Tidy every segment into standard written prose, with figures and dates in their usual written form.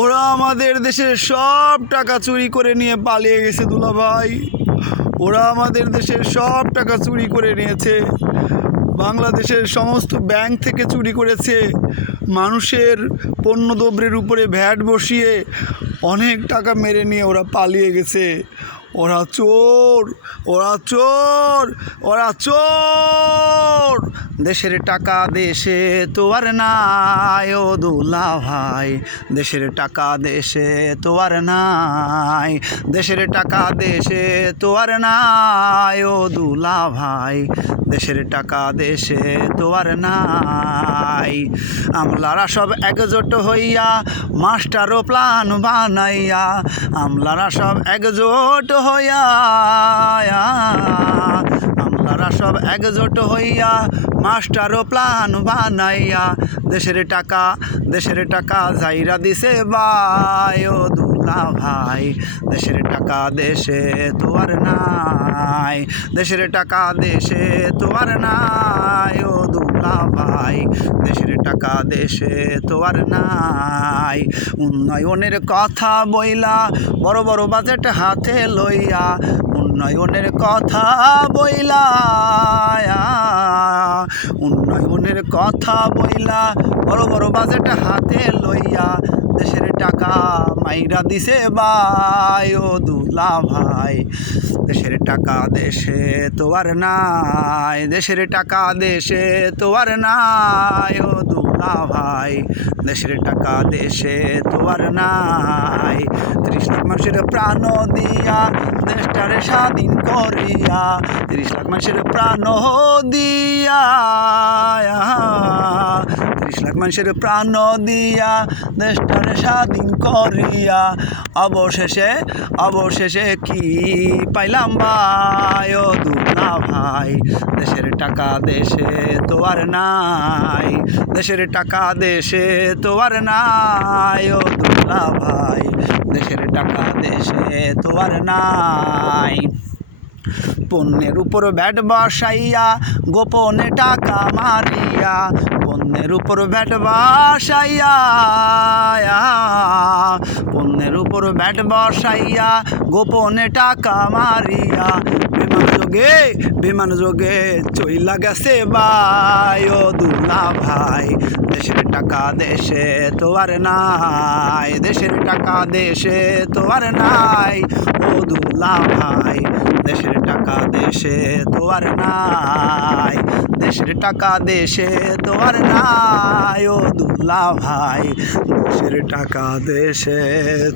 ওরা আমাদের দেশের সব টাকা চুরি করে নিয়ে পালিয়ে গেছে দুলাভাই। ওরা আমাদের দেশের সব টাকা চুরি করে নিয়েছে। বাংলাদেশের সমস্ত ব্যাংক থেকে চুরি করেছে। মানুষের পণ্যদ্রব্যের উপরে ভ্যাট বসিয়ে অনেক টাকা মেরে নিয়ে ওরা পালিয়ে গেছে। ওরা চোর, ওরা চোর, ওরা চোর। দেশের টাকা দেশে তো আর নাই ও দুলাভাই, দেশের টাকা দেশে তো আর নাই, দেশের টাকা দেশে তো আর নাই ও দুলাভাই, দেশের টাকা দেশে তো আর নাই। আমলারা সব একজোট হইয়া মাস্টারও প্ল্যান বানাইয়া, আমলারা সব একজোট হইয়া, আমলারা সব একজোট হইয়া মাস্টারও প্ল্যান বানাইয়া, দেশের টাকা যাইরা দিছে ভাই ও দুলাভাই, দেশের টাকা দেশে তো আর নাই, দেশের টাকা দেশে তো আর নাই ও দুলাভাই, দেশের টাকা দেশে তো আর নাই। উন্নয়নের কথা বইলা বড় বড় বাজেট হাতে লইয়া, উন্নয়নের কথা বইলা, উন্নয়নের কথা বইলা বড় বড় বাজেট হাতে লইয়া, দেশের টাকা মাইরা দিছে ভাই ও দুলাভাই, দেশের টাকা দেশে তো আর নাই, দেশের টাকা দেশে তো আর নাই ও দুলাভাই, দেশের টাকা দেশে তো আর নাই। 30 লাখ মানুষের প্রাণ দিয়া দেশটারে স্বাধীন করিয়া, 30 লাখ মানুষের প্রাণ দিয়া, 30 লাখ মানুষের প্রাণ দিয়া দেশটারে স্বাধীন করিয়া, অবশেষে কি পাইলাম ভাই ও দুলাভাই, দেশের টাকা দেশে তো আর নাই, দেশের টাকা দেশে তো আর নাই ও দুলাভাই, দেশের টাকা দেশে তো আর নাই। পণ্যের উপর ভ্যাট বসাইয়া গোপনে টাকা মারিয়া, পণ্যের উপর ভ্যাট বসাইয়া, পণ্যের উপর ভ্যাট বসাইয়া গোপনে টাকা মারিয়া, বিমান যোগে চইলা গেছে ভাই ও দুলাভাই, দেশের টাকা দেশে তো আর নাই, দেশের টাকা দেশে তো আর নাই ও দুলাভাই, দেশের টাকা দেশে তো আর নাই, দেশের টাকা দেশে তো আর নাই ও দুলাভাই, দেশের টাকা দেশে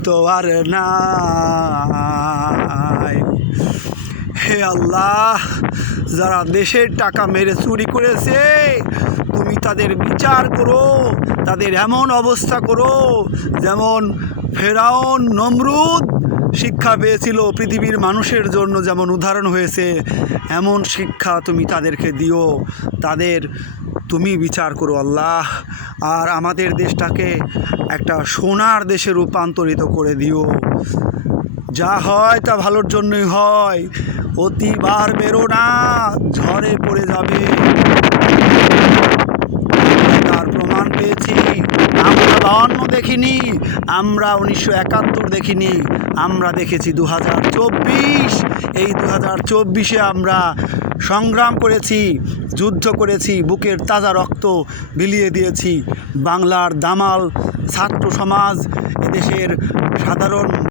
তো আর নাই। হে আল্লাহ, যারা দেশের টাকা মেরে চুরি করেছে তুমি তাদের বিচার করো, তাদের এমন অবস্থা করো যেমন ফেরাউন নমরুদ শিক্ষা পেয়েছিল পৃথিবীর মানুষের জন্য, যেমন উদাহরণ হয়েছে, এমন শিক্ষা তুমি তাদেরকে দিও, তাদের তুমি বিচার করো আল্লাহ। আর আমাদের দেশটাকে একটা সোনার দেশে রূপান্তরিত করে দিও। যা হয় তা ভালোর জন্যই হয়, অতিবার বেরো না, ঝড়ে পড়ে যাবে। তার প্রমাণ পেয়েছি। আমরা 52 দেখিনি, আমরা 1971 দেখিনি, আমরা দেখেছি 2024। এই 2024-এ আমরা সংগ্রাম করেছি, যুদ্ধ করেছি, বুকের তাজা রক্ত বিলিয়ে দিয়েছি। বাংলার দামাল ছাত্র সমাজ, এদেশের সাধারণ